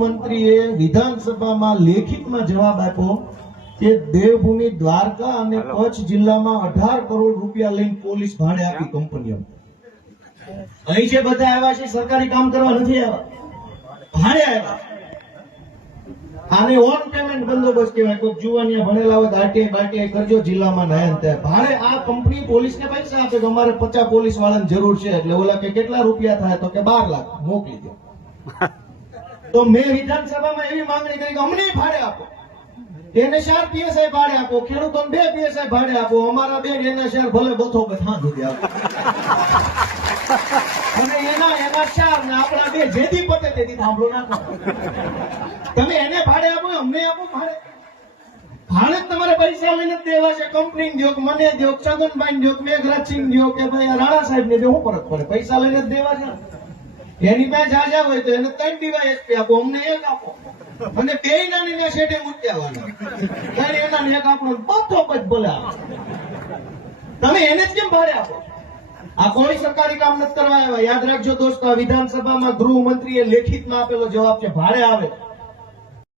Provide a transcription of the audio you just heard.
ગૃહમંત્રીએ વિધાનસભામાં લેખિતમાં જવાબ આપ્યો કે દેવભૂમિ દ્વારકા અને કચ્છ જિલ્લામાં 18 કરોડ રૂપિયા લઈને પોલીસ ભાડે આપી કંપનીઓ. અહીં જે બધા આવ્યા છે સરકારી કામ કરવા નથી આવ્યા, ભાડે આવ્યા. આને ઓન પેમેન્ટ બંદોબસ્ત કહેવાય. કોઈ જુવાનિયા ભણેલા હોય આરટીઆઈ કરજો જિલ્લામાં નયન ત્યાં ભાડે આ કંપની પોલીસને પૈસા આપે કે અમારે 50 પોલીસ વાળાની જરૂર છે, એટલે ઓલા કે કેટલા રૂપિયા થાય તો કે 12 લાખ મોકલી દો. તો મેં વિધાનસભામાં એવી માંગણી કરી કે અમને ભાડે આપો, એને 4 પીએસઆઈ ભાડે આપો, ખેડૂતોને 2 પીએસઆઈ ભાડે આપો, અમારા 2 એના શેર ભલે બથો બથા સુધી આપો અને એના 4 ને આપણા 2 જેથી પતે તેથી થાંભલો નાખો. તમે એને ભાડે આપો, અમને આપો ભાડે. ભાડે તમારે પૈસા લઈને દેવા છે. કંપની દો કે મને દો, છગનભાઈ દો કે મેઘરાજસિંહ દો કે ભાઈ રાણા સાહેબ ને દો, શું ફરક પડે? પૈસા લઈને દેવા છે. એની પાસે જાજા હોય તો એને 3 ડીવાયએસપી આપો, અમને 1 આપો અને 2 નાની શેઠે મૂક્યાવાના. એના ને 1 આપણો બથો જ ભલે. તમે એને જ કેમ ભાડે આપો? આ કોઈ સરકારી કામ નથી કરવા આવ્યા. યાદ રાખજો દોસ્તો, વિધાનસભામાં ગૃહમંત્રીએ લેખિતમાં આપેલો જવાબ છે ભાડે આવે.